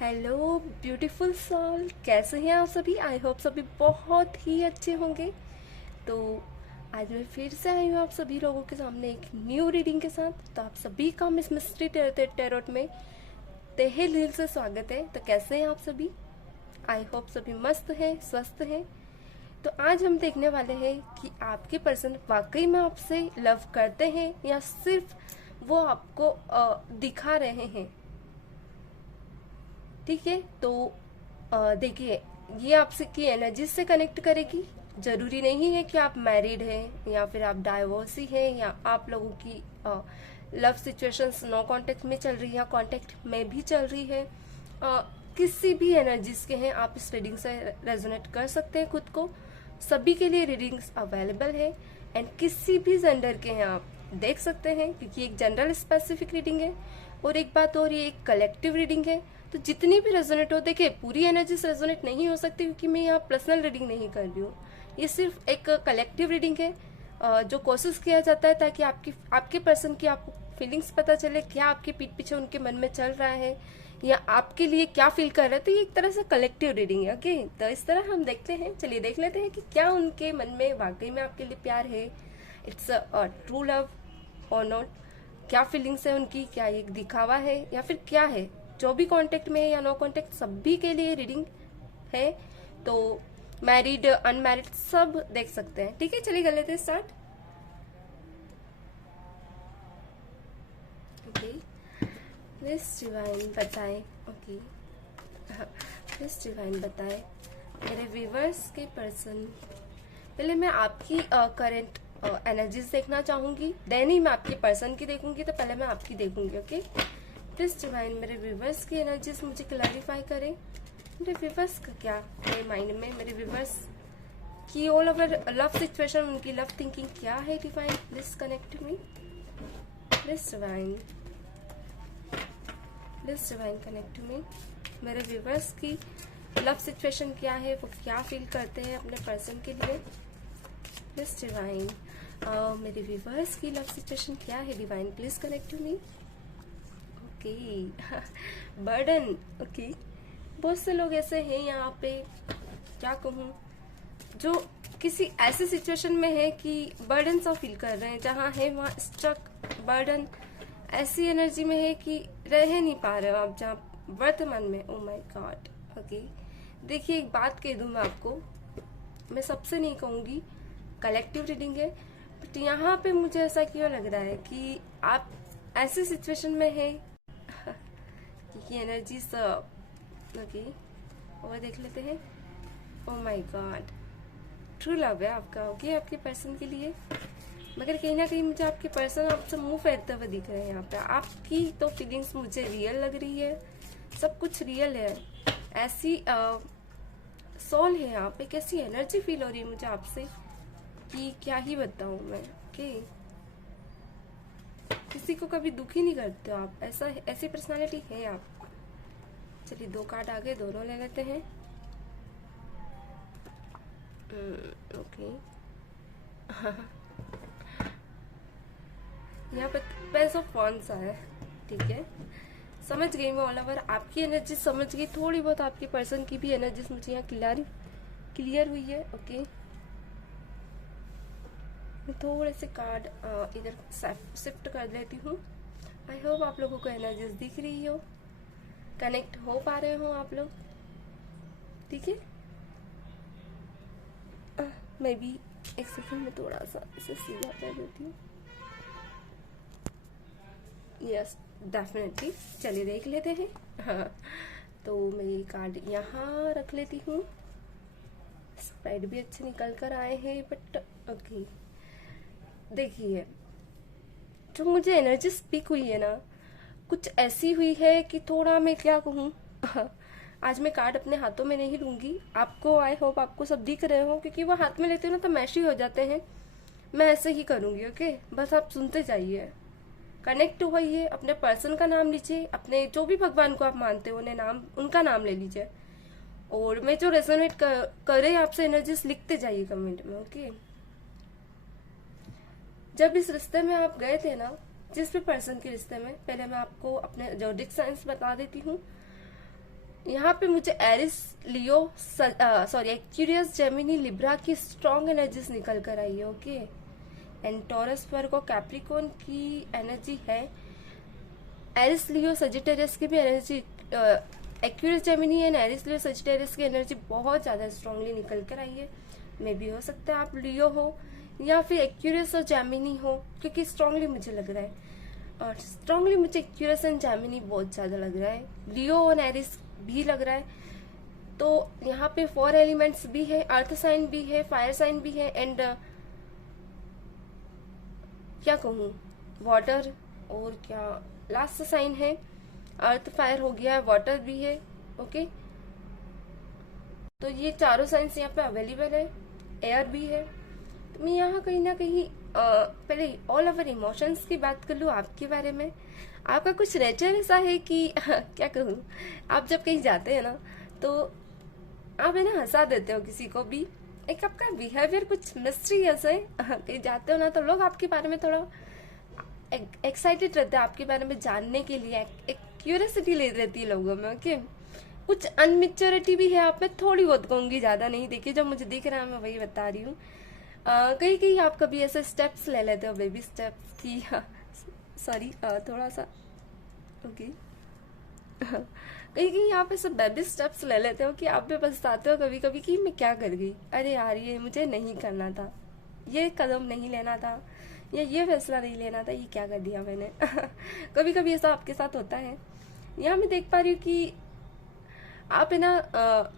Hello beautiful soul, कैसे हैं आप सभी। आई होप सभी बहुत ही अच्छे होंगे। तो आज मैं फिर से आई हूँ आप सभी लोगों के सामने एक न्यू रीडिंग के साथ। तो आप सभी का मिस मिस्ट्री टेरोट में तहे दिल से स्वागत है। तो कैसे हैं आप सभी। आई होप सभी मस्त हैं, स्वस्थ हैं। तो आज हम देखने वाले हैं कि आपके पर्सन वाकई में आपसे लव करते हैं या सिर्फ वो आपको दिखा रहे हैं। ठीक है, तो देखिए, ये आपसे की एनर्जी से कनेक्ट करेगी। जरूरी नहीं है कि आप मैरिड हैं या फिर आप डाइवोर्सी हैं या आप लोगों की लव सिचुएशंस नो कांटेक्ट में चल रही है, कांटेक्ट में भी चल रही है। किसी भी एनर्जीज के हैं, आप इस रीडिंग से रेजोनेट कर सकते हैं खुद को। सभी के लिए रीडिंग्स अवेलेबल है एंड किसी भी जेंडर के हैं आप देख सकते हैं, क्योंकि एक जनरल स्पेसिफिक रीडिंग है और एक बात और, ये एक कलेक्टिव रीडिंग है। तो जितनी भी रेजोनेट हो, देखिए पूरी एनर्जी से रेजोनेट नहीं हो सकती क्योंकि मैं यहाँ पर्सनल रीडिंग नहीं कर रही हूँ। ये सिर्फ एक कलेक्टिव रीडिंग है जो कोशिश किया जाता है ताकि आपके पर्सन की आपको फीलिंग्स पता चले, क्या आपके पीठ पीछे उनके मन में चल रहा है या आपके लिए क्या फील कर रहे हैं। तो ये एक तरह से कलेक्टिव रीडिंग है। ओके, तो इस तरह हम देखते हैं, चलिए देख लेते हैं कि क्या उनके मन में वाकई में आपके लिए प्यार है, इट्स अ ट्रू लव और नॉट। क्या फीलिंग्स है उनकी, क्या ये दिखावा है या फिर क्या है। जो भी कांटेक्ट में है या नो कांटेक्ट, सभी के लिए रीडिंग है। तो मैरिड अनमैरिड सब देख सकते हैं। ठीक है, चलिए कर लेते हैं स्टार्ट। ओके, प्लीज डिवाइन बताएं। ओके, प्लीज डिवाइन बताएं मेरे व्यूवर्स के पर्सन। पहले मैं आपकी करंट एनर्जीज देखना चाहूंगी, देन ही मैं आपके पर्सन की देखूंगी। तो पहले मैं आपकी देखूंगी। ओके, प्लीज डिवाइन मेरे व्यूवर्स की एनर्जीज मुझे क्लैरिफाई करें। मेरे व्यूवर्स का क्या मेरे माइंड में, मेरे व्यूवर्स की ऑल ओवर लव सिचुएशन, उनकी लव थिंकिंग क्या है। Divine please connect me, please divine, please divine connect मी। मेरे व्यूवर्स की लव सिचुएशन क्या है, वो क्या फील करते हैं अपने पर्सन के लिए। प्लीज डिवाइन मेरे व्यूवर्स की लव सिचुएशन क्या है। Divine please connect to me. Okay, burden. Okay, बहुत से लोग ऐसे हैं यहाँ पे, क्या कहूँ, जो किसी ऐसी सिचुएशन में है कि बर्डन सा फील कर रहे हैं, जहाँ है वहाँ स्ट्रक बर्डन। ऐसी एनर्जी में है कि रह नहीं पा रहे हो आप जहाँ वर्तमान में। Oh my God. ओके, देखिए एक बात कह दूँ मैं आपको, मैं सबसे नहीं कहूँगी, कलेक्टिव रीडिंग है, बट यहाँ पे मुझे ऐसा क्यों लग रहा है कि आप ऐसी सिचुएशन में है कि एनर्जी सब। ओके, और देख लेते हैं। Oh my God, true love है आपका। ओके, आपके पर्सन के लिए, मगर कहीं ना कहीं मुझे आपके पर्सन आपसे मुंह फेरते हुए दिख रहे हैं यहाँ पे। आपकी तो फीलिंग्स मुझे रियल लग रही है, सब कुछ रियल है। ऐसी सोल है यहाँ पे, कैसी एनर्जी फील हो रही है मुझे आपसे कि क्या ही बताऊं मैं। ओके, किसी को कभी दुखी नहीं करते हो आप, ऐसा ऐसी पर्सनालिटी है आप। चलिए दो कार्ड आगे, दोनों ले लेते हैं। ओके, यहाँ पे पेस ऑफ वॉन्ड्स है। ठीक है, समझ गई मैं ऑल ओवर आपकी एनर्जी समझ गई। थोड़ी बहुत आपके पर्सन की भी एनर्जी मुझे यहाँ क्लियर हुई है। ओके, मैं थोड़े से कार्ड इधर शिफ्ट कर लेती हूँ। आई होप आप लोगों को एनर्जीज दिख रही हो, कनेक्ट हो पा रहे हो आप लोग। ठीक है, मैं भी एक सेकंड में थोड़ा सा इसे सीधा कर देती हूँ। यस, डेफिनेटली, चलिए देख लेते हैं। हाँ, तो मैं ये कार्ड यहाँ रख लेती हूँ। स्प्रेड भी अच्छे निकल कर आए हैं, बट ओके, देखिए जो मुझे एनर्जी स्पीक हुई है ना, कुछ ऐसी हुई है कि थोड़ा मैं क्या कहूँ, आज मैं कार्ड अपने हाथों में नहीं लूंगी। आपको आई होप आपको सब दिख रहे हो, क्योंकि वो हाथ में लेते हो ना तो मैशी हो जाते हैं। मैं ऐसे ही करूंगी। ओके, बस आप सुनते जाइए, कनेक्ट होइए, अपने पर्सन का नाम लीजिए, अपने जो भी भगवान को आप मानते हो उन्हें नाम, उनका नाम ले लीजिए, और मैं जो रेजोनेट करे आपसे एनर्जीज लिखते जाइए कमेंट में। ओके, जब इस रिश्ते में आप गए थे ना, जिस भी पर्सन के रिश्ते में, पहले मैं आपको अपने जोडिक साइंस बता देती हूँ। यहाँ पे मुझे Aries, Leo, Aquarius, Gemini, Libra की स्ट्रॉन्ग एनर्जीज निकल कर आई है। Okay, and Taurus, Virgo, Capricorn की एनर्जी है। एरिस, लियो, सजिटेरियस की भी energy, Aquarius, Gemini and Aries, Leo, Sagittarius की एनर्जी बहुत ज्यादा स्ट्रांगली निकल कर आई है। मे भी हो सकता है आप लियो हो या फिर एक्वेरियस और जेमिनी हो, क्योंकि स्ट्रांगली मुझे लग रहा है, और स्ट्रांगली मुझे एक्वेरियस एंड जेमिनी बहुत ज्यादा लग रहा है। लियो और एरिस भी लग रहा है। तो यहाँ पे 4 एलिमेंट्स भी है, अर्थ साइन भी है, फायर साइन भी है, एंड क्या कहूँ, वाटर, और क्या लास्ट साइन है, अर्थ, फायर हो गया है, वाटर भी है। ओके, तो ये चारों साइंस यहाँ पे अवेलेबल है, एयर भी है। तो मैं यहाँ कहीं ना कहीं पहले ऑल ओवर इमोशंस की बात कर लूँ आपके बारे में। आपका कुछ नेचर ऐसा है कि क्या कहूँ, आप जब कहीं जाते हैं ना तो आप है ना हंसा देते हो किसी को भी। एक आपका बिहेवियर कुछ मिस्ट्री ऐसा है, कहीं जाते हो ना तो लोग आपके बारे में थोड़ा एक्साइटेड रहते हैं आपके बारे में जानने के लिए, एक क्यूरियोसिटी ले रहती है लोगों में। ओके, कुछ अनमेच्योरिटी भी है आप में, थोड़ी बहुत कहूंगी, ज्यादा नहीं। देखिए जो मुझे दिख रहा है मैं वही बता रही हूँ। कहीं कहीं आप कभी ऐसे स्टेप्स ले लेते हो, बेबी स्टेप्स की, सॉरी थोड़ा सा, ओके, कहीं कहीं आप ऐसे बेबी स्टेप्स ले लेते हो कि आप भी पछताते हो कभी कभी कि मैं क्या कर गई, अरे यार ये मुझे नहीं करना था, ये कदम नहीं लेना था, या ये फैसला नहीं लेना था, ये क्या कर दिया मैंने। कभी कभी ऐसा आपके साथ होता है। यहाँ मैं देख पा रही हूँ कि आप है ना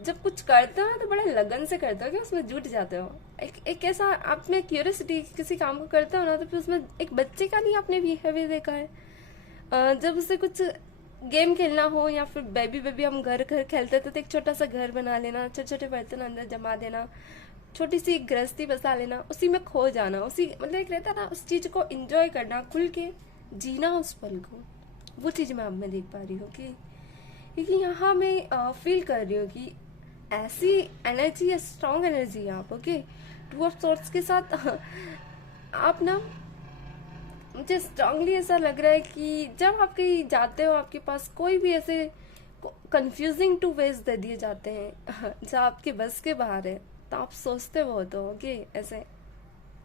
जब कुछ करते हो ना तो बड़ा लगन से करते हो कि उसमें जुट जाते हो। एक ऐसा आप में क्यूरियोसिटी, किसी काम को करते हो ना तो फिर उसमें एक बच्चे का नहीं आपने बिहेवियर देखा है, जब उसे कुछ गेम खेलना हो या फिर बेबी बेबी हम घर घर खेलते थे तो एक छोटा सा घर बना लेना, छोटे छोटे बर्तन अंदर जमा देना, छोटी सी गृहस्थी बसा लेना, उसी में खो जाना, उसी मतलब एक रहता ना उस चीज को एंजॉय करना, खुल के जीना उस पल को, वो चीज मैं आप में देख पा रही हूँ। क्योंकि यहाँ मैं फील कर रही हूँ कि ऐसी एनर्जी है, स्ट्रॉन्ग एनर्जी है आप। ओके, 2 ऑफ सोर्ड्स के साथ आप ना, मुझे स्ट्रांगली ऐसा लग रहा है कि जब आप कहीं जाते हो आपके पास कोई भी ऐसे कंफ्यूजिंग 2 वेज दे दिए जाते हैं जो आपके बस के बाहर है, तो आप सोचते बहुत हो। ओके, ऐसे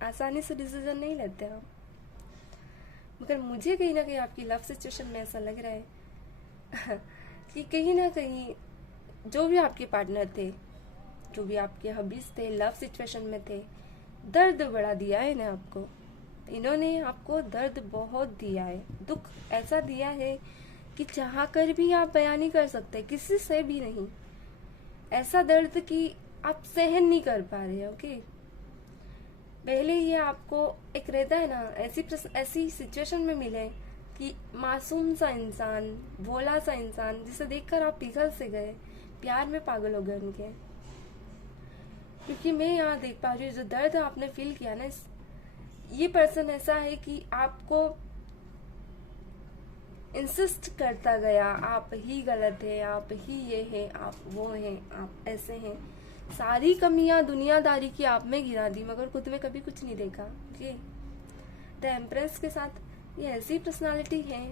आसानी से डिसीजन नहीं लेते आप। मगर मुझे कहीं ना कहीं आपकी लव सिचुएशन में ऐसा लग रहा है कि कहीं ना कहीं जो भी आपके पार्टनर थे, जो भी आपके हबीज थे, लव सिचुएशन में थे, दर्द बड़ा दिया है ना आपको। इन्होंने आपको दर्द बहुत दिया है, दुख ऐसा दिया है कि चाह कर भी आप बयान नहीं कर सकते, किसी से भी नहीं। ऐसा दर्द कि आप सहन नहीं कर पा रहे। ओके, पहले ये आपको एक रहता है ना, ऐसी सिचुएशन में मिले कि मासूम सा इंसान, भोला सा इंसान जिसे देखकर आप पिघल से गए, प्यार में पागल हो गए उनके। क्योंकि मैं यहाँ देख पा रही हूँ जो दर्द आपने फील किया ना, ये पर्सन ऐसा है कि आपको इंसिस्ट करता गया, आप ही गलत है, आप ही ये है, आप वो हैं, आप ऐसे हैं, सारी कमियां दुनियादारी की आप में गिरा दी, मगर खुद में कभी कुछ नहीं देखा। ओके, द एम्प्रेस के साथ ये ऐसी पर्सनालिटी है,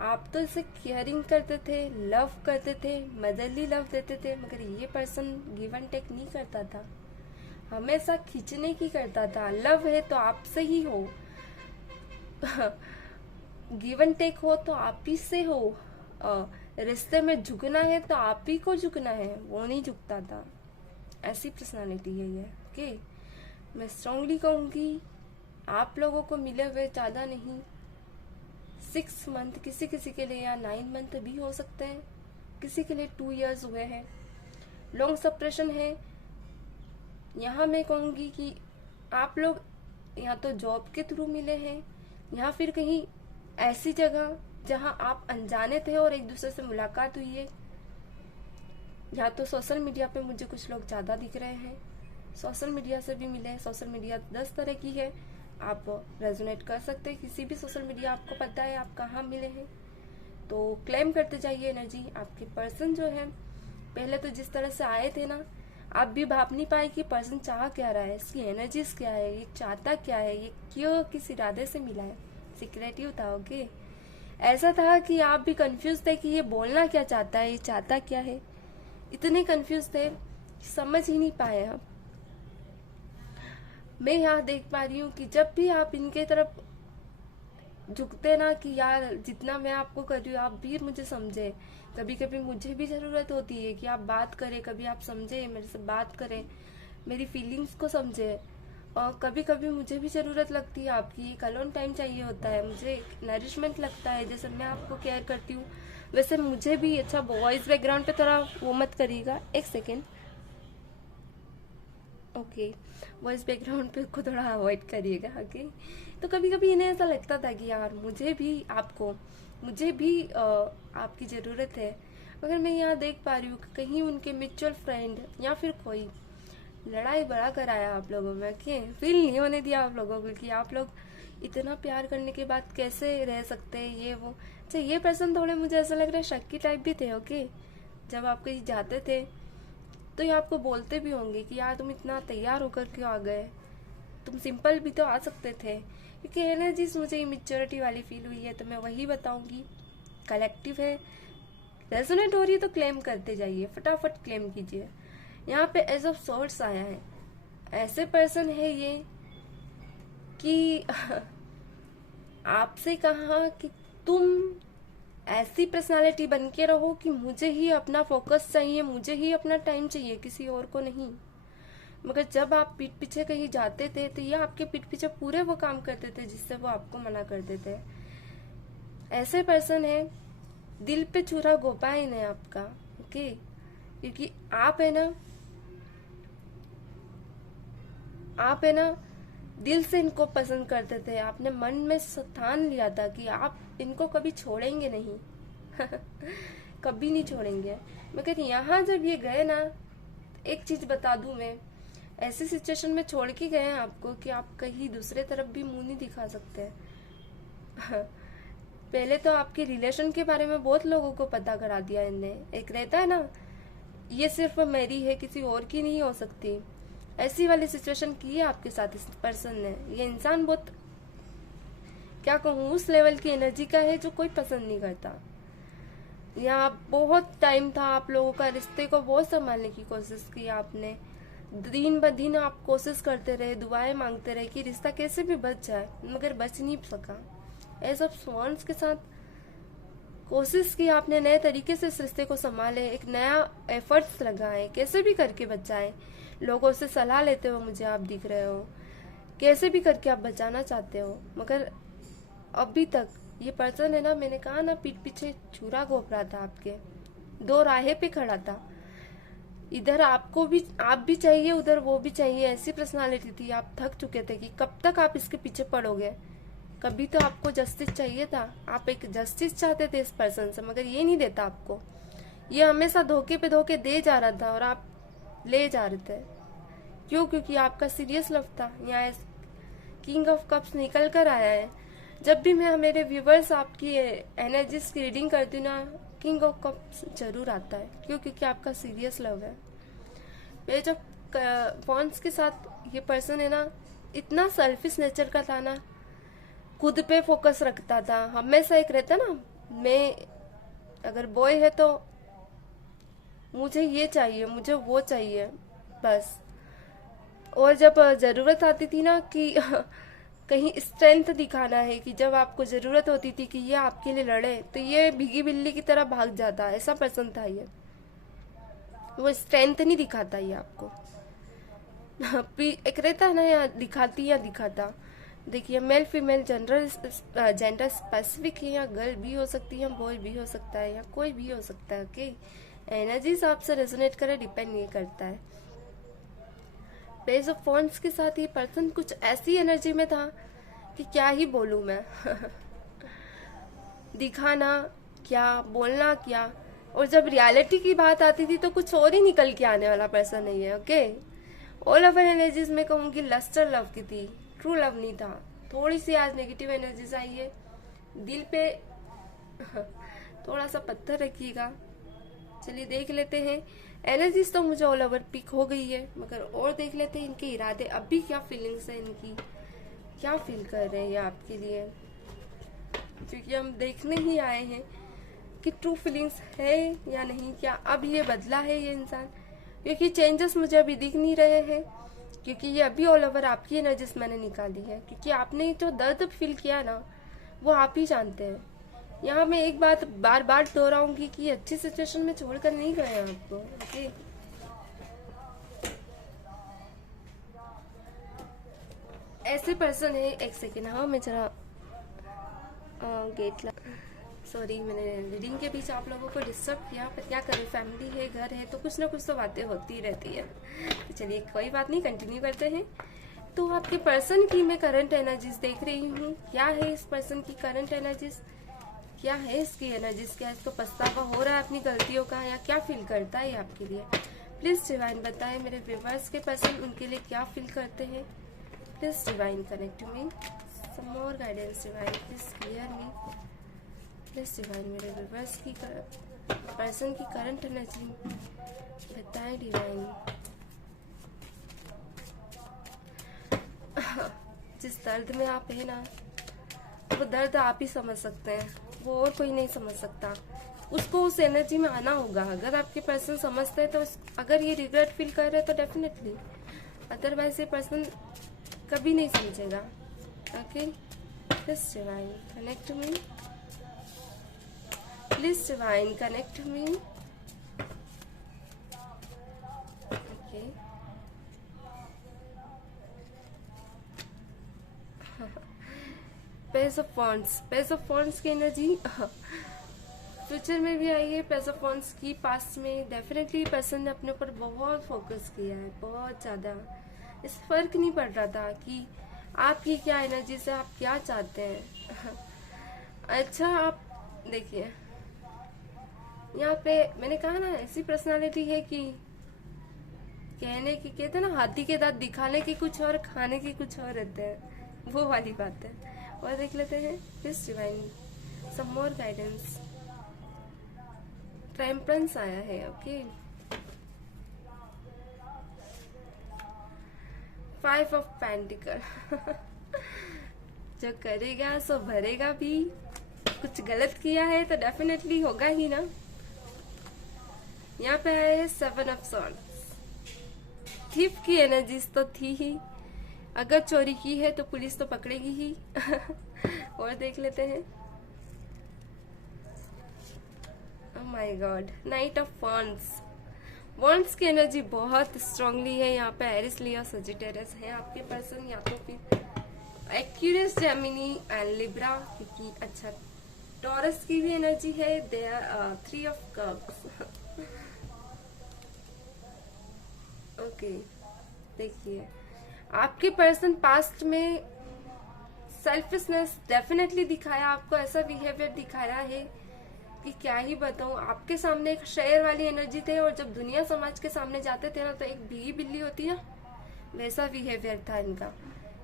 आप तो इसे केयरिंग करते थे, लव करते थे, मदरली लव देते थे, मगर ये पर्सन गिव एंड टेक नहीं करता था, हमेशा खींचने की करता था। लव है तो आपसे ही हो, गिव एंड टेक हो तो आप ही से हो, रिश्ते में झुकना है तो आप ही को झुकना है, वो नहीं झुकता था। ऐसी पर्सनालिटी है ये। ओके, मैं स्ट्रांगली कहूंगी आप लोगों को मिले हुए ज्यादा नहीं, 6 मंथ किसी किसी के लिए, या 9 मंथ भी हो सकते हैं, किसी के लिए 2 years हुए हैं, लॉन्ग सेपरेशन है। यहाँ मैं कहूंगी कि आप लोग या तो जॉब के थ्रू मिले हैं, या फिर कहीं ऐसी जगह जहां आप अनजाने थे और एक दूसरे से मुलाकात हुई है, या तो सोशल मीडिया पे मुझे कुछ लोग ज्यादा दिख रहे हैं, सोशल मीडिया से भी मिले। सोशल मीडिया 10 तरह की है, आप रेजोनेट कर सकते हैं किसी भी सोशल मीडिया, आपको पता है आप कहाँ मिले हैं, तो क्लेम करते जाइए एनर्जी। आपके पर्सन जो है पहले तो जिस तरह से आए थे ना, आप भी भाप नहीं पाए कि पर्सन चाह क्या रहा है, इसकी एनर्जीज क्या है, ये चाहता क्या है, ये क्यों किस इरादे से मिला है, सिक्रेटिव था। ओके, ऐसा था कि आप भी कंफ्यूज थे कि ये बोलना क्या चाहता है, ये चाहता क्या है। इतने कंफ्यूज थे, समझ ही नहीं पाए आप। मैं यहाँ देख पा रही हूँ कि जब भी आप इनके तरफ झुकते ना कि यार जितना मैं आपको कर रही हूँ आप भी मुझे समझे, कभी कभी मुझे भी जरूरत होती है कि आप बात करें, कभी आप समझे, मेरे से बात करें, मेरी फीलिंग्स को समझे। और कभी कभी मुझे भी जरूरत लगती है आपकी, एक अलोन टाइम चाहिए होता है, मुझे नरिशमेंट लगता है। जैसे मैं आपको केयर करती हूँ वैसे मुझे भी। अच्छा, वॉइस बैकग्राउंड पे थोड़ा वो मत करिएगा, एक सेकेंड। ओके, वॉइस बैकग्राउंड पे को थोड़ा अवॉइड करिएगा। ओके, तो कभी कभी इन्हें ऐसा लगता था कि यार मुझे भी आपकी ज़रूरत है। मगर मैं यहाँ देख पा रही हूँ कि कहीं उनके म्यूचुअल फ्रेंड या फिर कोई लड़ाई बड़ा कराया आप लोगों में, कि फील नहीं होने दिया आप लोगों को कि आप लोग इतना प्यार करने के बाद कैसे रह सकते हैं, ये वो। अच्छा, ये पर्सन थोड़े मुझे ऐसा लग रहा है शक्की टाइप भी थे। ओके, जब आप कहीं जाते थे तो ये आपको बोलते भी होंगे कि यार तुम इतना तैयार होकर क्यों आ गए, तुम सिंपल भी तो आ सकते थे। क्योंकि है ना जिस मुझे इमेच्योरिटी वाली फील हुई है, तो मैं वही बताऊंगी। कलेक्टिव है, रेजोनेट हो रही है तो क्लेम करते जाइए, फटाफट क्लेम कीजिए। यहाँ पे एज ऑफ सोर्स आया है, ऐसे पर्सन है ये कि आपसे कहा कि तुम ऐसी पर्सनालिटी बन के रहो कि मुझे ही अपना फोकस चाहिए, मुझे ही अपना टाइम चाहिए, किसी और को नहीं। मगर जब आप पीठ पीछे कहीं जाते थे तो ये आपके पीठ पीछे पूरे वो काम करते थे जिससे वो आपको मना करते थे। ऐसे पर्सन है, दिल पे छुरा गोपाइन है आपका। ओके, क्योंकि आप है ना दिल से इनको पसंद करते थे। आपने मन में ठान लिया था कि आप इनको कभी छोड़ेंगे नहीं कभी नहीं छोड़ेंगे। मगर यहाँ जब ये गए ना, एक चीज बता दूं मैं, ऐसी सिचुएशन में छोड़ के गए हैं आपको कि आप कहीं दूसरे तरफ भी मुंह नहीं दिखा सकते पहले तो आपके रिलेशन के बारे में बहुत लोगों को पता करा दिया इनने। एक रहता है ना, ये सिर्फ मेरी है, किसी और की नहीं हो सकती, ऐसी वाली सिचुएशन की है आपके साथ इस पर्सन ने। ये इंसान बहुत, क्या कहूँ, उस लेवल की एनर्जी का है जो कोई पसंद नहीं करता। यहाँ बहुत टाइम था आप लोगों का, रिश्ते को बहुत संभालने की कोशिश की आपने, दिन ब दिन आप कोशिश करते रहे, दुआएं मांगते रहे कि रिश्ता कैसे भी बच जाए, मगर बच नहीं सका। एज ऑफ स्वॉन्स के साथ कोशिश की आपने, नए तरीके से इस रिश्ते को संभाले, एक नया एफर्ट्स लगाए, कैसे भी करके बचाए। लोगों से सलाह लेते हो मुझे आप दिख रहे हो, कैसे भी करके आप बचाना चाहते हो। मगर अभी तक ये पर्सन है ना, मैंने कहा ना, पीठ पीछे छुरा घोप रहा था आपके, दो राहें पे खड़ा था। इधर आपको भी, आप भी चाहिए, उधर वो भी चाहिए, ऐसी पर्सनालिटी थी। आप थक चुके थे कि कब तक आप इसके पीछे पड़ोगे। कभी तो आपको जस्टिस चाहिए था, आप एक जस्टिस चाहते थे इस पर्सन से, मगर ये नहीं देता आपको। ये हमेशा धोखे पे धोखे दे जा रहा था और आप ले जा रहे थे। क्यों? क्योंकि आपका सीरियस लव था। यहाँ किंग ऑफ कप्स निकल कर आया है। जब भी मैं मेरे व्यूवर्स आपकी एनर्जीज की रीडिंग करती हूँ ना, किंग ऑफ कप्स जरूर आता है। क्यों? क्योंकि आपका सीरियस लव है। ये जो फॉन्स के साथ ये पर्सन है ना, इतना सेल्फिश नेचर का था ना, खुद पे फोकस रखता था हमेशा। एक रहता ना, मैं अगर बॉय है तो मुझे ये चाहिए, मुझे वो चाहिए, बस। और जब जरूरत आती थी ना कि कहीं स्ट्रेंथ दिखाना है, कि जब आपको जरूरत होती थी कि ये आपके लिए लड़े, तो ये भीगी बिल्ली की तरह भाग जाता। ऐसा पर्सन था ये, वो स्ट्रेंथ नहीं दिखाता ये आपको। एक रहता है ना, या दिखाती या दिखाता। देखिए, मेल फीमेल जेंडर स्पेसिफिक है, या गर्ल भी हो सकती है, या बॉय भी हो सकता है, या कोई भी हो सकता है। ओके, एनर्जीज आपसे रेजोनेट करे डिपेंड नहीं करता है। पेज ऑफ वॉन्ड्स के साथ ये पर्सन कुछ ऐसी एनर्जी में था कि क्या ही बोलूं मैं दिखाना क्या, बोलना क्या, और जब रियलिटी की बात आती थी तो कुछ और ही निकल के आने वाला पर्सन नहीं है। ओके, ऑल ओवर एनर्जीज में कहूंगी लस्टर लव की थी, ट्रू लव नहीं था। थोड़ी सी आज नेगेटिव एनर्जीज आई है, दिल पे थोड़ा सा पत्थर रखिएगा। चलिए देख लेते हैं। एनर्जीज तो मुझे ऑल ओवर पिक हो गई है, मगर और देख लेते हैं इनके इरादे, अभी क्या फीलिंग्स है इनकी, क्या फील कर रहे हैं ये आपके लिए। क्योंकि हम देखने ही आए हैं कि ट्रू फीलिंग्स है या नहीं, क्या अब ये बदला है ये इंसान, क्योंकि चेंजेस मुझे अभी दिख नहीं रहे हैं, क्योंकि ये अभी ऑल ओवर आपकी एनर्जीज मैंने निकाली है, क्योंकि आपने जो दर्द फील किया ना वो आप ही जानते हैं। यहाँ मैं एक बात बार बार दोहराऊंगी कि अच्छी सिचुएशन में छोड़कर नहीं गए आपको। ओके, ऐसे पर्सन है, एक सेकेंड, हाँ मैं जरा गेट सॉरी, मैंने रीडिंग के बीच आप लोगों को डिस्टर्ब किया, पर क्या करें, फैमिली है, घर है, तो कुछ ना कुछ तो बातें होती रहती है। तो चलिए कोई बात नहीं, कंटिन्यू करते हैं। तो आपके पर्सन की मैं करंट एनर्जीज देख रही हूँ। क्या है इस पर्सन की करंट एनर्जीज, क्या है इसकी एनर्जीज, क्या इसको पछतावा हो रहा है अपनी गलतियों का, या क्या फील करता है आपके लिए। प्लीज डिवाइन बताएं मेरे व्यूअर्स के पर्सन उनके लिए क्या फील करते हैं। Please divine connect me, some more guidance divine, please clear me. Please divine मेरे व्यूअर्स की पर्सन की करंट एनर्जी बताएं डिवाइन। जिस दर्द में आप है ना, वो दर्द आप ही समझ सकते हैं, वो और कोई नहीं समझ सकता। उसको उस एनर्जी में आना होगा। अगर आपके पर्सन समझते हैं तो अगर ये रिग्रेट फील कर रहे हैं तो डेफिनेटली, अदरवाइज ये पर्सन कभी नहीं समझेगा। Okay, please divine connect me, please divine connect me. Okay, page of wands, page of wands की एनर्जी फ्यूचर में भी आई है। पेज ऑफ वॉन्ड्स की पास्ट में डेफिनेटली पर्सन ने अपने ऊपर बहुत फोकस किया है, बहुत ज्यादा। इस फर्क नहीं पड़ रहा था कि आपकी क्या एनर्जी से आप क्या चाहते हैं। अच्छा, आप देखिए यहाँ पे मैंने कहा ना, ऐसी पर्सनालिटी है कि कहने की, कहते हैं ना हाथी के दांत दिखाने की कुछ और खाने की कुछ और रहते हैं, वो वाली बात है। और देख लेते हैं please divine some more guidance. Temperance आया है। Okay, 5 of pentacle. जो करेगा सो भरेगा भी। कुछ गलत किया है तो डेफिनेटली होगा ही ना। यहाँ पे है 7 ऑफ सॉर्ड्स। थीफ की एनर्जीज तो थी ही, अगर चोरी की है तो पुलिस तो पकड़ेगी ही। और देख लेते हैं, oh my God, night of wands. Wands की एनर्जी बहुत स्ट्रांगली है। यहाँ पे एरिस, लियो, सजिटेरियस है आपके पर्सन, या तो फिर एक्यूरियस, जेमिनी एंड लिब्रा, क्योंकि अच्छा टॉरस की भी एनर्जी है। There 3 of cups. ओके, देखिए आपके पर्सन पास्ट में सेल्फिशनेस डेफिनेटली दिखाया, आपको ऐसा बिहेवियर दिखाया है कि क्या ही बताऊं। आपके सामने एक शेर वाली एनर्जी थे, और जब दुनिया समाज के सामने जाते थे ना, तो एक भीगी बिल्ली होती है, वैसा बिहेवियर था इनका।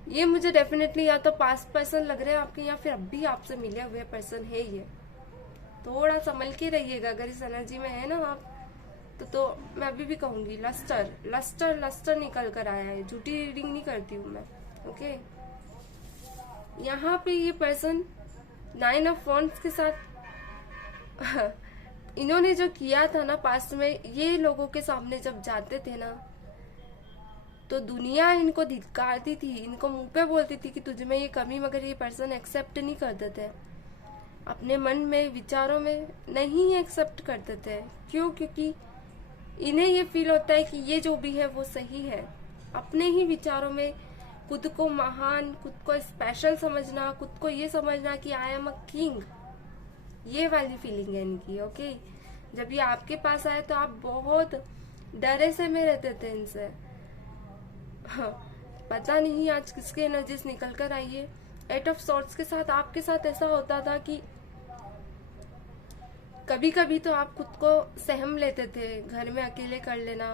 ये मुझे डेफिनेटली या तो पास्ट पर्सन लग रहे हैं आपके, या फिर अब भी आपसे मिले हुए पर्सन है ये। थोड़ा संभल के रहिएगा अगर इस एनर्जी में है ना आप, तो मैं अभी भी कहूंगी लस्टर लस्टर लस्टर निकल कर आया है। झूठी रीडिंग नहीं करती हूँ मैं। ओके, यहाँ पे ये पर्सन 9 ऑफ वॉन्ड्स के साथ इन्होंने जो किया था ना पास्ट में, ये लोगों के सामने जब जाते थे ना, तो दुनिया इनको धिक्कारती थी, इनको मुंह पे बोलती थी कि तुझ में ये कमी, मगर ये पर्सन एक्सेप्ट नहीं करते थे। अपने मन में, विचारों में नहीं एक्सेप्ट करते थे। क्यों? क्योंकि इन्हें ये फील होता है कि ये जो भी है वो सही है। अपने ही विचारों में खुद को महान, खुद को स्पेशल समझना, खुद को ये समझना कि आई एम अ किंग, ये वाली फीलिंग है इनकी। ओके, जब ये आपके पास आए तो आप बहुत डरे से में रहते थे इनसे। हाँ, पता नहीं आज किसके एनर्जीज निकल कर आई है। 8 ऑफ सॉर्ड्स के साथ आपके साथ ऐसा होता था कि कभी कभी तो आप खुद को सहम लेते थे, घर में अकेले कर लेना,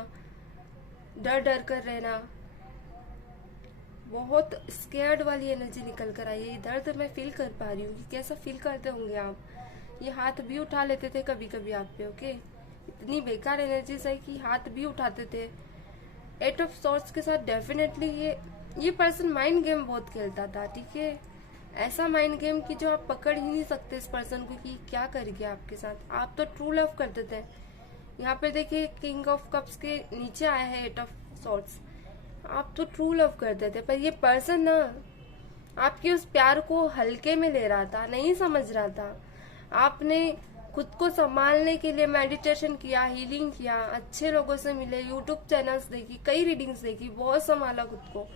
डर डर कर रहना, बहुत स्केर्ड वाली एनर्जी निकल कर आई है। ये दर्द मैं फील कर पा रही हूँ कि कैसा फील करते होंगे आप। ये हाथ भी उठा लेते थे कभी कभी आप पे। ओके, इतनी बेकार एनर्जीज है कि हाथ भी उठाते थे। 8 ऑफ सॉर्ड्स के साथ डेफिनेटली ये पर्सन माइंड गेम बहुत खेलता था। ठीक है, ऐसा माइंड गेम कि जो आप पकड़ ही नहीं सकते इस पर्सन को कि क्या कर गया आपके साथ। आप तो ट्रू लव करते थे। यहाँ पे देखिए किंग ऑफ कप्स के नीचे आया है एट ऑफ सॉर्ड्स। आप तो ट्रू लव करते थे, पर ये पर्सन ना आपके उस प्यार को हल्के में ले रहा था, नहीं समझ रहा था। आपने खुद को संभालने के लिए मेडिटेशन किया, हीलिंग किया, अच्छे लोगों से मिले, यूट्यूब चैनल्स देखी, कई रीडिंग्स देखी, बहुत संभाला खुद को,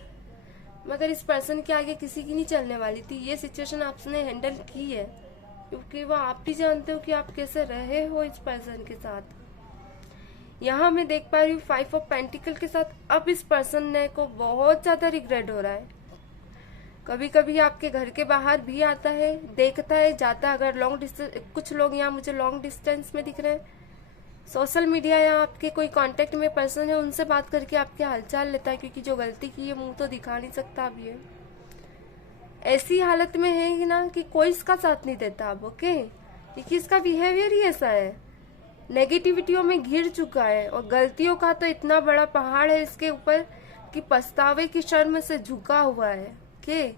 मगर इस पर्सन के आगे किसी की नहीं चलने वाली थी। ये सिचुएशन आपने हैंडल की है क्योंकि वो आप भी जानते हो कि आप कैसे रहे हो इस पर्सन के साथ। यहाँ मैं देख पा रही हूँ 5 ऑफ पेंटिकल के साथ अब इस पर्सन ने को बहुत ज्यादा रिग्रेट हो रहा है। कभी कभी आपके घर के बाहर भी आता है, देखता है, जाता है। अगर लॉन्ग डिस्टेंस, कुछ लोग यहाँ मुझे लॉन्ग डिस्टेंस में दिख रहे हैं। सोशल मीडिया या आपके कोई कांटेक्ट में पर्सन है, उनसे बात करके आपके हालचाल लेता है, क्योंकि जो गलती की है मुंह तो दिखा नहीं सकता अभी है। ऐसी हालत में है कि ना कि कोई इसका साथ नहीं देता अब, ओके, क्योंकि इसका बिहेवियर ही ऐसा है, नेगेटिविटियों में घिर चुका है और गलतियों का तो इतना बड़ा पहाड़ है इसके ऊपर कि पछतावे की शर्म से झुका हुआ है। ओके,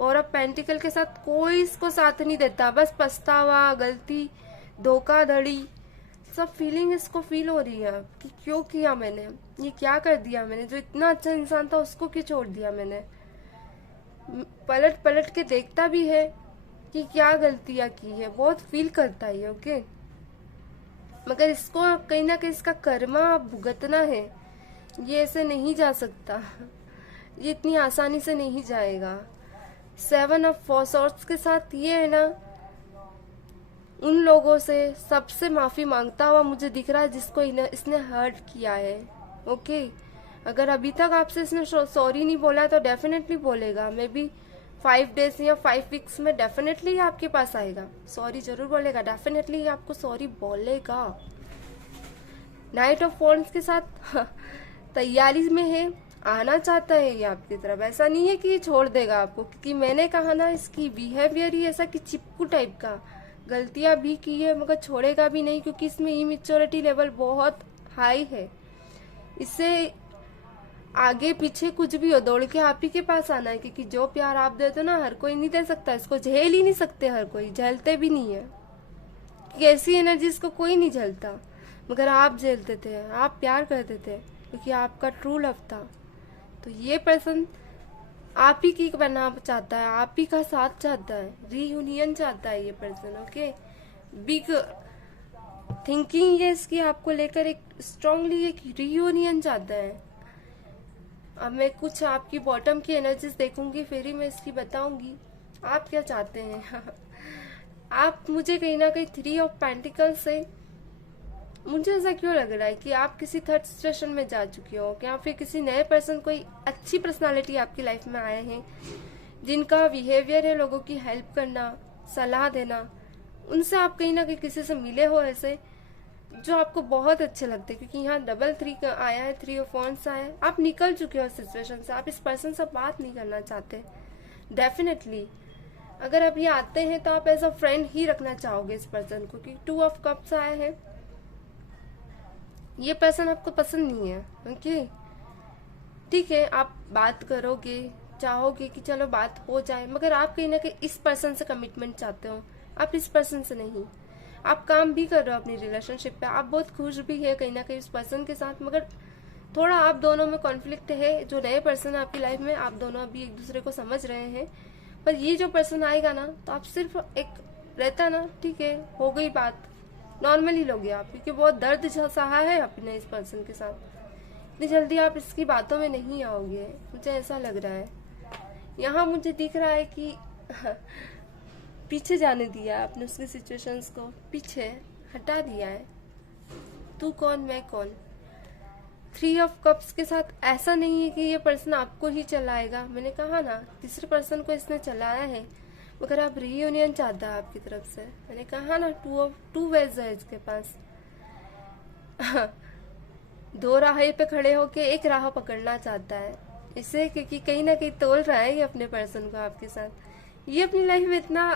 और अब पेंटिकल के साथ कोई इसको साथ नहीं देता, बस पछतावा, गलती, धोखाधड़ी, सब फीलिंग इसको फील हो रही है कि क्यों किया मैंने, ये क्या कर दिया मैंने, जो इतना अच्छा इंसान था उसको क्यों छोड़ दिया मैंने। पलट पलट के देखता भी है कि क्या गलतियां की है, बहुत फील करता है, ओके, मगर इसको कहीं ना कहीं इसका कर्मा भुगतना है। ये ऐसे नहीं जा सकता, ये इतनी आसानी से नहीं जाएगा। 7 ऑफ सॉर्ड्स के साथ ये है ना, उन लोगों से सबसे माफी मांगता हुआ मुझे दिख रहा है जिसको इसने हर्ट किया है। ओके, अगर अभी तक आपसे इसने सॉरी नहीं बोला तो डेफिनेटली बोलेगा। मे बी 5 डेज या 5 वीक्स में डेफिनेटली आपके पास आएगा, सॉरी जरूर बोलेगा, डेफिनेटली आपको सॉरी बोलेगा। नाइट ऑफ वॉन्ड्स के साथ तैयारी में है, आना चाहता है ये आपकी तरफ। ऐसा नहीं है कि ये छोड़ देगा आपको, क्योंकि मैंने कहा ना इसकी बिहेवियर ही ऐसा कि चिपकू टाइप का, गलतियां भी की है मगर छोड़ेगा भी नहीं, क्योंकि इसमें इमेच्योरिटी लेवल बहुत हाई है। इससे आगे पीछे कुछ भी हो दौड़ के आप ही के पास आना है, क्योंकि जो प्यार आप देते हो ना हर कोई नहीं दे सकता, इसको झेल ही नहीं सकते, हर कोई झेलते भी नहीं है। ऐसी एनर्जी इसको कोई नहीं झेलता, मगर आप झेलते थे, आप प्यार करते थे क्योंकि आपका ट्रू लव था। तो ये पर्सन आप ही की बनना चाहता है, आप ही का साथ चाहता है, रीयूनियन चाहता है ये पर्सन। ओके, बिग थिंकिंग ये इसकी आपको लेकर एक स्ट्रांगली एक रीयूनियन चाहता है। अब मैं कुछ आपकी बॉटम की एनर्जीज देखूंगी, फिर ही मैं इसकी बताऊंगी आप क्या चाहते हैं। आप मुझे कहीं ना कहीं 3 ऑफ पेंटिकल्स से मुझे ऐसा क्यों लग रहा है कि आप किसी थर्ड सिचुएशन में जा चुके हो, या फिर किसी नए पर्सन, कोई अच्छी पर्सनालिटी आपकी लाइफ में आए हैं जिनका बिहेवियर है लोगों की हेल्प करना, सलाह देना। उनसे आप कहीं ना कहीं किसी से मिले हो ऐसे जो आपको बहुत अच्छे लगते हैं, क्योंकि यहाँ डबल 3 का आया है, 3 ऑफ वॉन्ड्स आया है। आप निकल चुके हो सिचुएशन से, आप इस पर्सन से बात नहीं करना चाहते डेफिनेटली। अगर अब ये आते हैं तो आप एज अ फ्रेंड ही रखना चाहोगे इस पर्सन को, क्योंकि 2 ऑफ कप्स आया है। ये पर्सन आपको पसंद नहीं है, ओके, ठीक है, आप बात करोगे, चाहोगे कि चलो बात हो जाए, मगर आप कहीं ना कहीं इस पर्सन से कमिटमेंट चाहते हो, आप इस पर्सन से नहीं। आप काम भी कर रहे हो अपनी रिलेशनशिप पे, आप बहुत खुश भी है कहीं ना कहीं उस पर्सन के साथ, मगर थोड़ा आप दोनों में कॉन्फ्लिक्ट है। जो नए पर्सन है आपकी लाइफ में, आप दोनों अभी एक दूसरे को समझ रहे हैं, पर ये जो पर्सन आएगा ना तो आप सिर्फ एक रहता ना, ठीक है, हो गई बात, नॉर्मली लोगे आप, क्योंकि बहुत दर्द सहा है अपने इस पर्सन के साथ। इतनी जल्दी आप इसकी बातों में नहीं आओगे, मुझे ऐसा लग रहा है। यहाँ मुझे दिख रहा है कि पीछे जाने दिया आपने उसकी सिचुएशंस को, पीछे हटा दिया है। तू कौन मैं कौन। 3 ऑफ कप्स के साथ ऐसा नहीं है कि ये पर्सन आपको ही चलाएगा, मैंने कहा ना तीसरे पर्सन को इसने चलाया है, मगर आप रीयूनियन चाहता है आपकी तरफ से। मैंने कहा ना 2 वेज है इसके पास। 2 राह पे खड़े होके एक राह पकड़ना चाहता है इसे, क्योंकि कहीं ना कहीं तोल रहा है ये अपने पर्सन को आपके साथ। ये अपनी लाइफ में इतना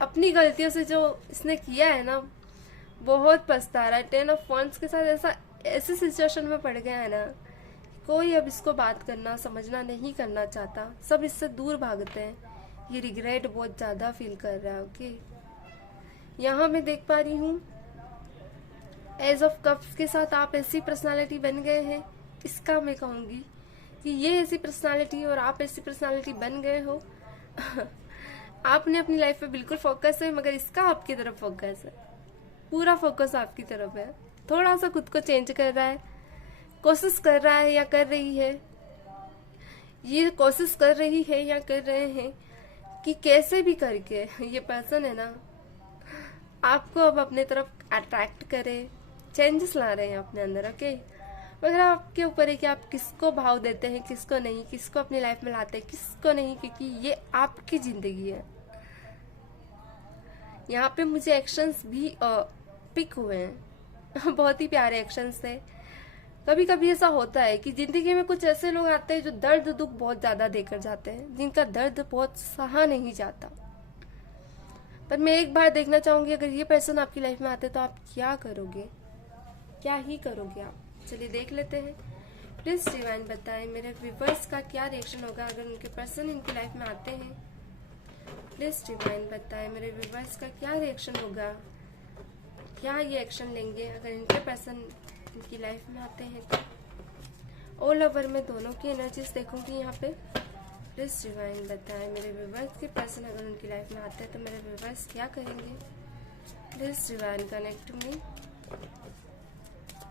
अपनी गलतियों से जो इसने किया है ना, बहुत पछता रहा है। 10 ऑफ वॉन्ड्स के साथ ऐसे सिचुएशन में पड़ गया है ना, कोई अब इसको बात करना समझना नहीं करना चाहता, सब इससे दूर भागते हैं। ये रिग्रेट बहुत ज़्यादा फील कर रहा है। ओके, यहाँ मैं देख पा रही हूँ एज ऑफ कप्स के साथ आप ऐसी पर्सनालिटी बन गए हैं, इसका मैं कहूँगी कि ये ऐसी पर्सनालिटी और आप ऐसी पर्सनालिटी बन गए हो। आपने अपनी लाइफ पे बिल्कुल फोकस है, मगर इसका आपकी तरफ फोकस है, पूरा फोकस आपकी तरफ है। थोड़ा सा खुद को चेंज कर रहा है, कोशिश कर रहा है या कर रही है, ये कोशिश कर रही है या कर रहे हैं कि कैसे भी करके ये पर्सन है ना आपको अब अपने तरफ अट्रैक्ट करे, चेंजेस ला रहे हैं अपने अंदर। ओके, मगर आपके ऊपर है कि आप किसको भाव देते हैं, किसको नहीं, किसको अपनी लाइफ में लाते हैं, किसको नहीं, क्योंकि ये आपकी जिंदगी है। यहाँ पे मुझे एक्शंस भी पिक हुए हैं बहुत ही प्यारे एक्शंस थे। कभी कभी ऐसा होता है कि जिंदगी में कुछ ऐसे लोग आते हैं जो दर्द दुख बहुत ज्यादा देकर जाते हैं, जिनका दर्द बहुत सहा नहीं जाता। पर मैं एक बार देखना चाहूंगी, अगर ये पर्सन आपकी लाइफ में आते तो आप क्या करोगे, क्या ही करोगे आप। चलिए देख लेते हैं। प्लीज डिवाइन बताएं मेरे व्यूअर्स का क्या रिएक्शन होगा अगर उनके पर्सन इनकी लाइफ में आते हैं। प्लीज डिवाइन बताएं मेरे व्यूअर्स का क्या रिएक्शन होगा, क्या ये एक्शन लेंगे अगर इनके पर्सन इनकी लाइफ में आते हैं तो। ऑल ओवर में दोनों की एनर्जीज देखूंगी यहाँ पे। प्लीज डिवाइन बताएं मेरे व्यूअर्स के पर्सन अगर उनकी लाइफ में आते हैं तो मेरे व्यूअर्स क्या करेंगे। Please divine connect to me.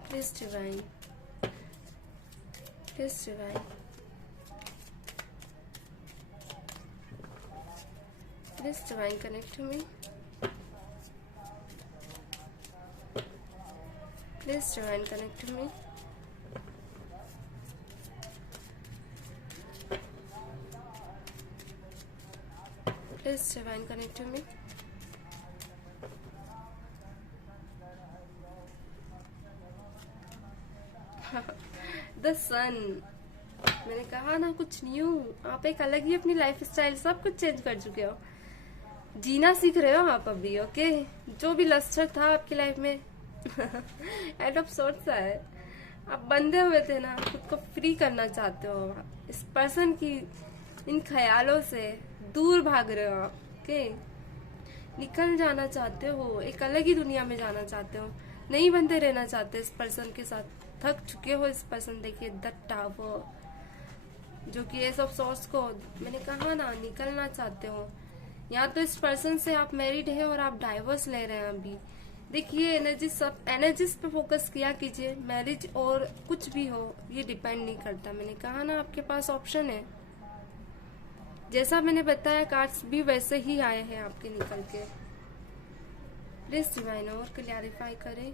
Please divine, please divine, please divine connect to me. Please divine connect to me. Please divine connect to me. The sun, मैंने कहा ना कुछ न्यू, आप एक अलग ही अपनी लाइफ स्टाइल सब कुछ चेंज कर चुके हो, जीना सीख रहे हो आप अभी। ओके, जो भी लस्टर था आपकी लाइफ में एंड ऑफ सॉर्ट सा है, आप बंधे हुए थे ना, खुद को फ्री करना चाहते हो, इस पर्सन की इन ख्यालों से दूर भाग रहे हो आप। ओके, निकल जाना चाहते हो, एक अलग ही दुनिया में जाना चाहते हो, नहीं बंधे रहना चाहते इस पर्सन के साथ, थक चुके हो इस पर्सन। देखिए द टावर, जो कि एस ऑफ सॉर्ट्स को मैंने कहा ना निकलना चाहते हो। यहाँ तो इस पर्सन से आप मैरिड है और आप डाइवोर्स ले रहे हैं अभी। देखिए एनर्जी, सब एनर्जीज पे फोकस किया कीजिए। मैरिज और कुछ भी हो ये डिपेंड नहीं करता, मैंने कहा ना आपके पास ऑप्शन है। जैसा मैंने बताया कार्ड्स भी वैसे ही आए हैं आपके निकल के। प्लीज डिवाइन और क्लैरिफाई करें।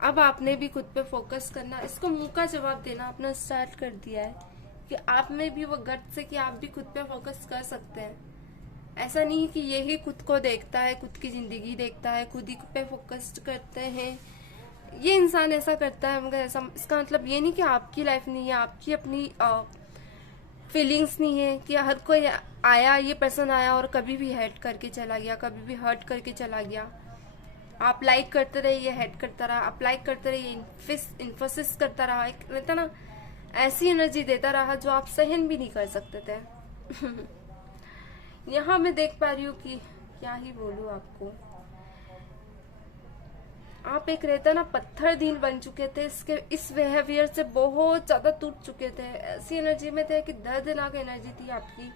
अब आपने भी खुद पे फोकस करना, इसको मुंह का जवाब देना अपना स्टार्ट कर दिया है कि आप में भी वो गट से कि आप भी खुद पे फोकस कर सकते हैं। ऐसा नहीं कि यही खुद को देखता है, खुद की जिंदगी देखता है, खुद ही पे फोकस करते हैं, ये इंसान ऐसा करता है, मगर ऐसा इसका मतलब ये नहीं कि आपकी लाइफ नहीं है, आपकी अपनी फीलिंग्स नहीं है कि हर कोई आया, ये पर्सन आया और कभी भी हर्ट करके चला गया, कभी भी हर्ट करके चला गया। आप लाइक करते रहे, ये हेड करता रहा, आप लाइक करते रहे, ये इन्फोसिस करता रहा, एक रहता ना ऐसी एनर्जी देता रहा जो आप सहन भी नहीं कर सकते थे। यहाँ मैं देख पा रही हूँ कि क्या ही बोलूं आपको, आप एक रहता ना पत्थर दिल बन चुके थे, इसके इस बिहेवियर से बहुत ज्यादा टूट चुके थे, ऐसी एनर्जी में थे कि दर्दनाक एनर्जी थी आपकी।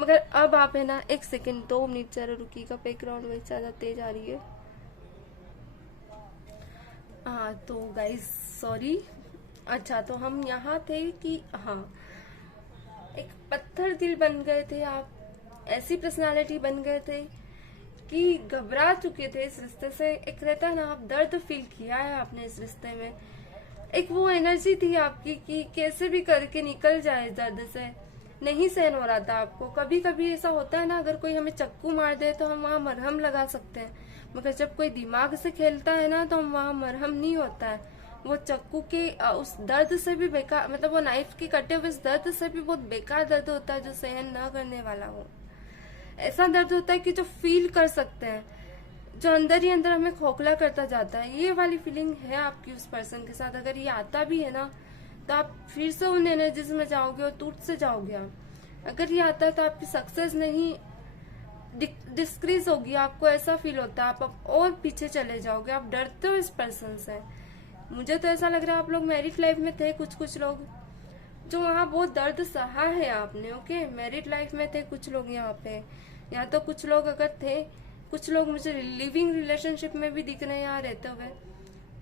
मगर अब आप है ना, 1 सेकेंड 2 मिनट जरा रुकिएगा, बैकग्राउंड में ज्यादा तेज आ रही है। हाँ तो गाइस सॉरी। अच्छा तो हम यहाँ थे कि हाँ, एक पत्थर दिल बन गए थे आप, ऐसी पर्सनालिटी बन गए थे कि घबरा चुके थे इस रिश्ते से। एक रहता ना, आप दर्द फील किया है आपने इस रिश्ते में, एक वो एनर्जी थी आपकी कि कैसे भी करके निकल जाए इस दर्द से, नहीं सहन हो रहा था आपको। कभी कभी ऐसा होता है ना, अगर कोई हमें चक्कू मार दे तो हम वहाँ मरहम लगा सकते हैं, मगर जब कोई दिमाग से खेलता है ना तो हम वहाँ मरहम नहीं होता है, वो चक्कू के उस दर्द से भी बेकार, मतलब वो नाइफ के कटे हुए इस दर्द से भी बहुत बेकार दर्द होता है जो सहन न करने वाला हो। ऐसा दर्द होता है कि जो फील कर सकते हैं, जो अंदर ही अंदर हमें खोखला करता जाता है। ये वाली फीलिंग है आपकी उस पर्सन के साथ। अगर ये आता भी है ना तो आप फिर से उन एनर्जीज में जाओगे और टूट से जाओगे आप। अगर ये आता है तो आपकी सक्सेस नहीं, डिस्क्रीज होगी, आपको ऐसा फील होता है आप और पीछे चले जाओगे, आप डरते हो इस पर्सन से। मुझे तो ऐसा लग रहा है आप लोग मैरिड लाइफ में थे, कुछ लोग जो वहाँ बहुत दर्द सहा है आपने। ओके, मैरिड लाइफ में थे कुछ लोग यहाँ पे, या तो कुछ लोग अगर थे, कुछ लोग मुझे लिविंग रिलेशनशिप में भी दिख रहे हैं यहाँ रहते हुए।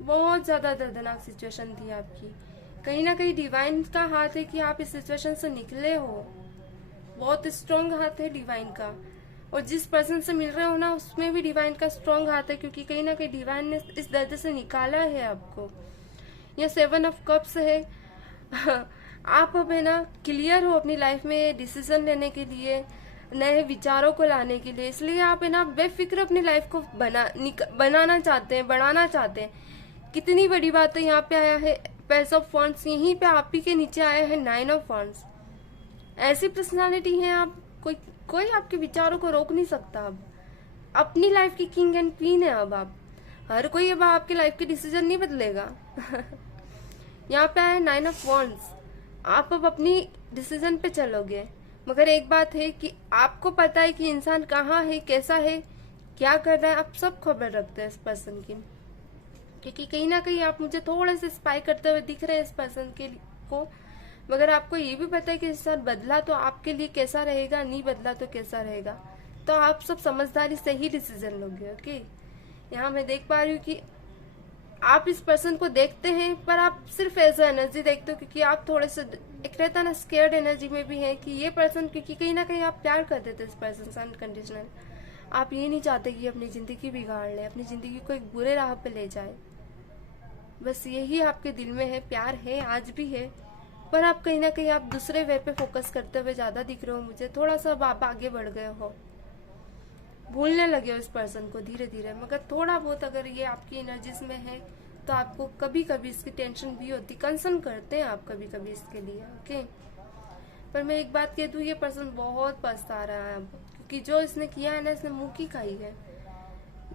बहुत ज्यादा दर्दनाक सिचुएशन थी आपकी। कहीं ना कहीं डिवाइन का हाथ है कि आप इस सिचुएशन से निकले हो, बहुत स्ट्रॉन्ग हाथ है डिवाइन का। और जिस पर्सन से मिल रहे हो ना, उसमें भी डिवाइन का स्ट्रॉन्ग हाथ है, क्योंकि कहीं ना कहीं डिवाइन ने इस दर्द से निकाला है आपको। ये 7 ऑफ कप्स है। आप अब है ना क्लियर हो अपनी लाइफ में डिसीजन लेने के लिए, नए विचारों को लाने के लिए, इसलिए आप है ना बेफिक्र अपनी लाइफ को बनाना चाहते हैं, बढ़ाना चाहते हैं। कितनी बड़ी बात है, यहाँ पे आया है पेज ऑफ फंड्स, यहीं पे आप ही के नीचे आया है 9 ऑफ फंड्स। ऐसी पर्सनालिटी है आप, कोई आपके विचारों को रोक नहीं सकता। अब अपनी लाइफ की किंग एंड क्वीन है। अब आप हर कोई अब आपकी लाइफ के डिसीजन नहीं बदलेगा। यहाँ पे आया 9 ऑफ वॉन्ड्स। आप अब अपनी डिसीजन पे चलोगे, मगर एक बात है कि आपको पता है कि इंसान कहाँ है, कैसा है, क्या कर रहा है, आप सब खबर रखते हैं इस पर्सन की। क्योंकि कहीं ना कहीं आप मुझे थोड़े से स्पाई करते हुए दिख रहे हैं इस पर्सन को, मगर आपको ये भी पता है कि इंसान बदला तो आपके लिए कैसा रहेगा, नहीं बदला तो कैसा रहेगा। तो आप सब समझदारी से ही डिसीजन लोगे। ओके, यहाँ मैं देख पा रही हूँ कि आप इस पर्सन को देखते हैं, पर आप सिर्फ एज एनर्जी देखते हो, क्योंकि आप थोड़े से एक रहता ना स्केर्ड एनर्जी में भी है कि ये पर्सन, क्योंकि कहीं ना कहीं आप प्यार कर देते इस पर्सन से अनकंडीशनल। आप ये नहीं चाहते कि अपनी जिंदगी बिगाड़ ले, अपनी जिंदगी को एक बुरे राह पे ले जाए। बस यही आपके दिल में है, प्यार है, आज भी है, पर आप कहीं ना कहीं आप दूसरे वे पे फोकस करते हुए ज्यादा दिख रहे हो मुझे। थोड़ा सा आप आगे बढ़ गए हो, भूलने लगे हो इस पर्सन को धीरे धीरे। मगर थोड़ा बहुत अगर ये आपकी एनर्जीज में है तो आपको कभी कभी इसकी टेंशन भी होती, कंसर्न करते हैं आप कभी कभी इसके लिए। ओके, पर मैं एक बात कह दूं, ये पर्सन बहुत पछता रहा है अब, क्योंकि जो इसने किया है ना, इसने मुंह की खाई है।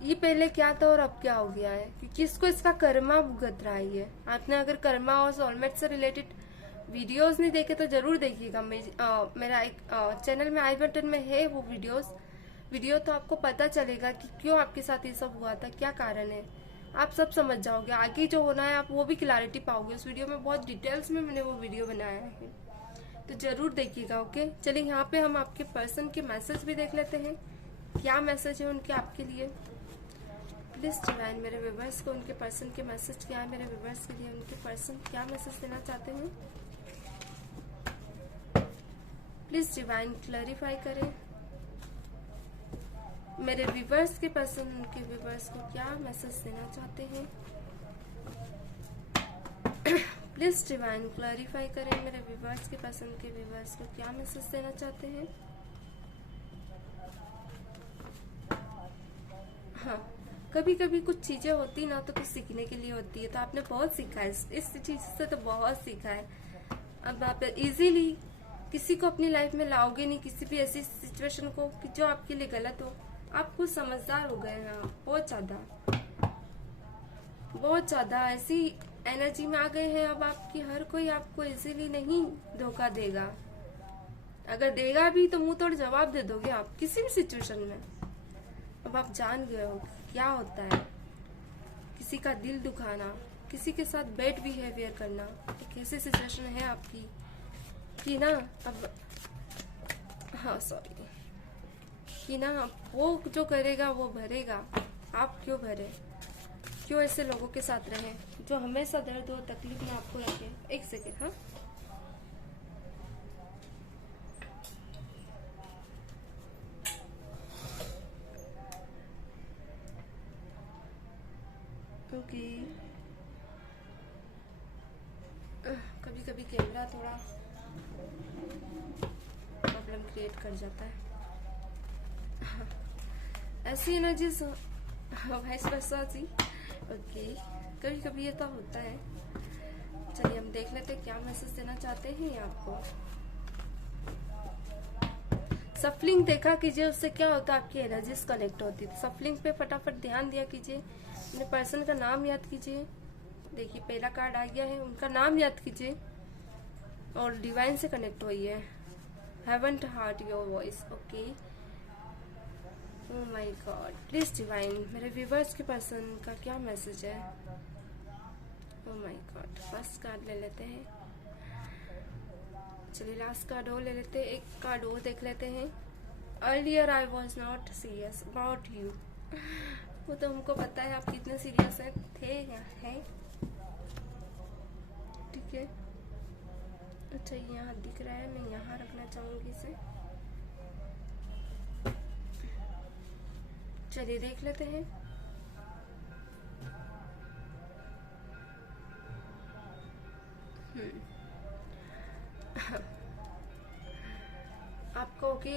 ये पहले क्या था और अब क्या हो गया है, क्योंकि इसको इसका कर्मा भुगत रहा है ये। आपने अगर कर्मा और सोलमेट से रिलेटेड वीडियोस नहीं देखे तो जरूर देखिएगा। मेरा एक चैनल में आई बटन में है वो वीडियो, तो आपको पता चलेगा कि क्यों आपके साथ ये सब हुआ था, क्या कारण है, आप सब समझ जाओगे। आगे जो होना है आप वो भी क्लैरिटी पाओगे उस वीडियो में, बहुत डिटेल्स में मैंने वो वीडियो बनाया है, तो जरूर देखिएगा। ओके, चलिए यहाँ पे हम आपके पर्सन के मैसेज भी देख लेते हैं, क्या मैसेज है उनके आपके लिए। प्लीज डिवाइन, मेरे व्यूअर्स को उनके पर्सन के मैसेज क्या है, मेरे व्यूअर्स के लिए उनके पर्सन क्या मैसेज देना चाहते हैं। प्लीज डिवाइन क्लैरिफाई करें, मेरे व्यूअर्स के पर्सन उनके व्यूअर्स को क्या मैसेज देना चाहते हैं। प्लीज डिवाइन क्लैरिफाई करें, मेरे व्यूअर्स के पर्सन के व्यूअर्स को क्या मैसेज देना चाहते हैं। हाँ, कभी कभी कुछ चीजें होती ना तो कुछ सीखने के लिए होती है, तो आपने बहुत सीखा है इस चीज से, तो बहुत सीखा है। अब आप इजीली किसी को अपनी लाइफ में लाओगे नहीं, किसी भी ऐसी सिचुएशन को कि जो आपके लिए गलत हो। आप कुछ समझदार हो गए हैं, आप बहुत ज्यादा ऐसी एनर्जी में आ गए हैं अब आपकी। हर कोई आपको इजीली नहीं धोखा देगा, अगर देगा भी तो मुंह तोड़ जवाब दे दोगे आप किसी भी सिचुएशन में। अब आप जान गए हो क्या होता है किसी का दिल दुखाना, किसी के साथ बैड बिहेवियर करना। एक ऐसी सिचुएशन है आपकी कि ना अब, हाँ सॉरी, कि ना वो जो करेगा वो भरेगा। आप क्यों भरे, क्यों ऐसे लोगों के साथ रहे जो हमेशा दर्द और तकलीफ में आपको रखे। एक सेकेंड, हाँ, क्योंकि कभी कभी कैमरा थोड़ा प्रॉब्लम क्रिएट कर जाता है। ऐसी एनर्जीज वाइस वर्सा जी। ओके, कभी कभी ये तो होता है। चलिए हम देख लेते हैं क्या मैसेज देना चाहते हैं आपको। सफलिंग देखा कीजिए, उससे क्या होता है आपकी एनर्जीज कनेक्ट होती है। सफलिंग पे फटाफट ध्यान दिया कीजिए, अपने पर्सन का नाम याद कीजिए। देखिए पहला कार्ड आ गया है, उनका नाम याद कीजिए और डिवाइन से कनेक्ट होइए। Haven't heart your voice. Okay, oh my God, please divine, मेरे व्यूवर्स के पर्सन का क्या मैसेज है? Oh my God, first card ले लेते हैं। चलिए लास्ट कार्ड और ले लेते हैं, एक कार्ड और देख लेते हैं। Earlier I was not serious about you. वो तो हमको पता है आप कितने सीरियस थे या हैं। ठीक है, अच्छा ये यहाँ दिख रहा है, मैं यहाँ रखना चाहूंगी इसे। चलिए देख लेते हैं। आपको कि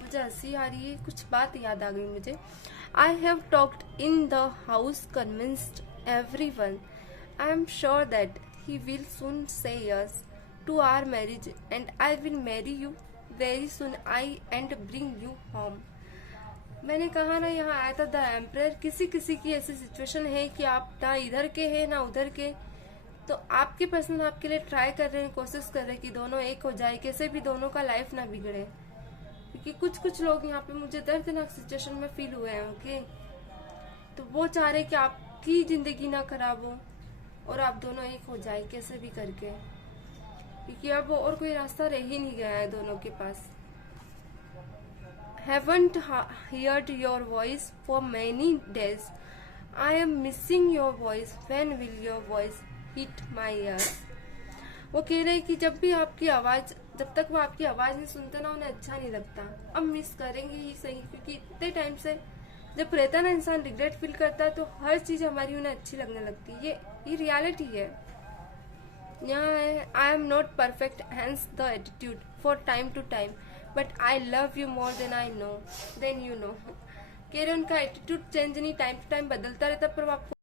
मुझे हंसी आ रही है, कुछ बात याद आ गई मुझे। I have talked in the house, convinced everyone, I am sure that he will soon say yes to our marriage and I will marry you very soon and bring you home। मैंने कहा ना, यहाँ आया था the emperor. किसी किसी की ऐसी सिचुएशन है कि आप ना इधर के हैं ना उधर के, तो आपके पर्सन आपके लिए ट्राई कर रहे हैं, कोशिश कर रहे हैं कि दोनों एक हो जाए, कैसे भी दोनों का लाइफ ना बिगड़े। क्योंकि कुछ लोग यहाँ पे मुझे दर्दनाक सिचुएशन में फील हुए हैं। ओके, तो वो चाह रहे कि आपकी जिंदगी ना खराब हो और आप दोनों एक हो जाए कैसे भी करके, क्योंकि अब और कोई रास्ता रह ही नहीं गया है दोनों के पास। Haven't heard your voice for many days. I am missing your voice. When will your voice hit my ears? वो कह रहे हैं कि जब भी आपकी आवाज, जब तक वो आपकी आवाज नहीं सुनते ना, उन्हें अच्छा नहीं लगता। अब मिस करेंगे ही सही, क्योंकि इतने टाइम से जब रहता ना इंसान रिग्रेट फील करता है, तो हर चीज हमारी उन्हें अच्छी लगने लगती है। ये रियलिटी है। यहाँ है, I am not perfect hence the attitude for time to time but I love you more than I know than you know. कह रहे उनका एटीट्यूड चेंज नहीं, टाइम टू टाइम बदलता रहता, पर आपको